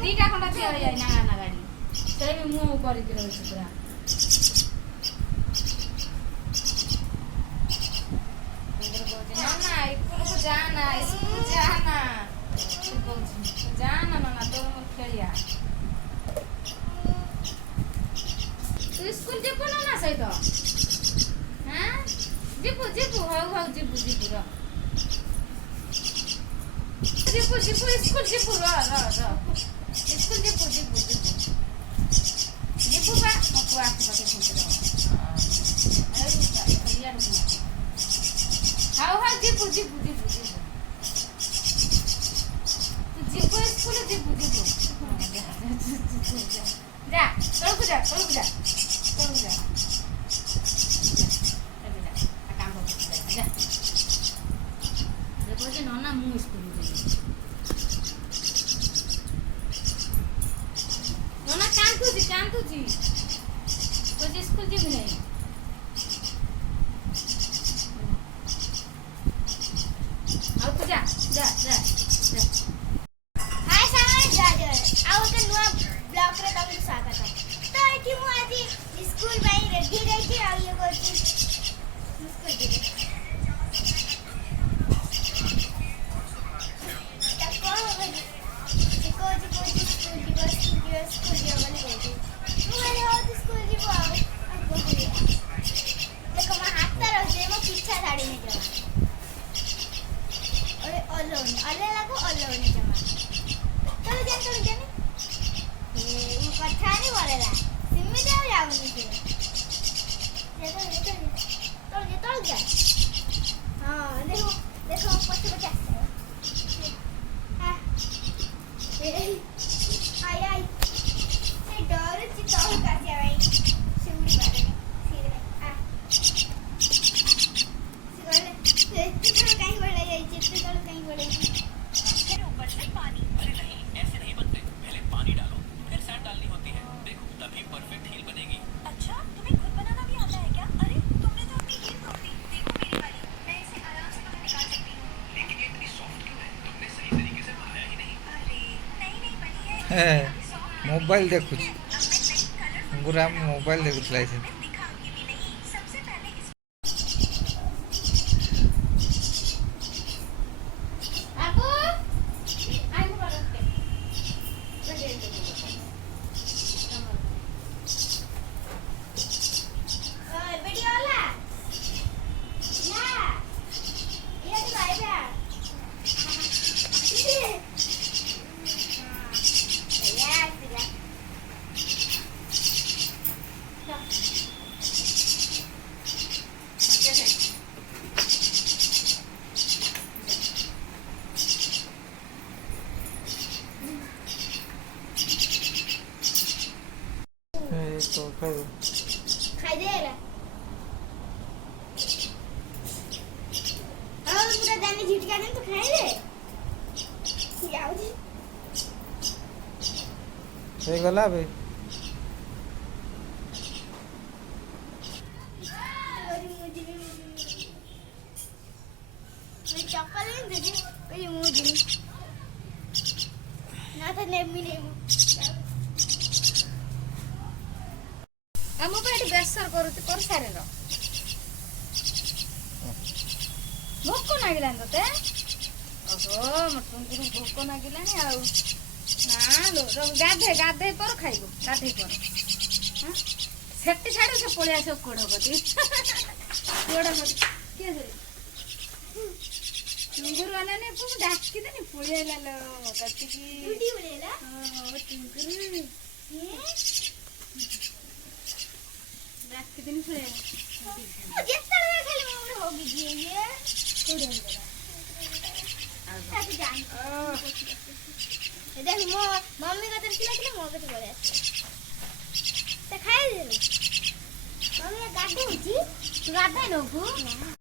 दीटा खंड थिया हो जाए ना गाड़ी से मुँह करके रही पूरा मामा स्कूल जाना जाना मामा तो खेलिया तू स्कूल जीपु ना सहित हाँ जीपु हाउ जीपु रो जीपु स्कूल जीपु रो स्कूल जीपु बा मको आख पाके फुट रो हाउ जीपु स्कूल जीपु जा तळकु जा काम कर जा देखो जे नना मु स्कूल नना कांतु जी तो स्कूल जी नहीं आओ तो जा हाय सामने जा आओ तो नुआ ब्लॉक रे तम स्वागत है तो एठी मु आज स्कूल भाई रेडी रही आ ये करची स्कूल जी मोबाइल देखु गुरा मोबाइल देखुला तो खाई दे रे और पूरा दाने झटका दे तो खाई दे याओ जी हे गला बे मैं चॉकलेट दे दे कोई मुझे ना था ने मिले हम पे बेसर करूती कर सारे रो भोक नागिला तते ओहो मटन गुरु भोक नागिलानी आउ ना लो गाधे पर खाइबो गाधे पर हां सेट्टी छाड़ से पळिया सब कोड होती कोड होती के रे गुरु वाला ने पु डाकी देनी पळिया लालो कति की टूटी उड़ेला हां टिंकरू कितनी फुले जितना में खाली मोर होगी जी ये थोड़े अंदर अब जान ये देख मो मम्मी का तरफ से मो के बोले तो खाई दे मम्मी गाड़ी होची गाड़ी नोकू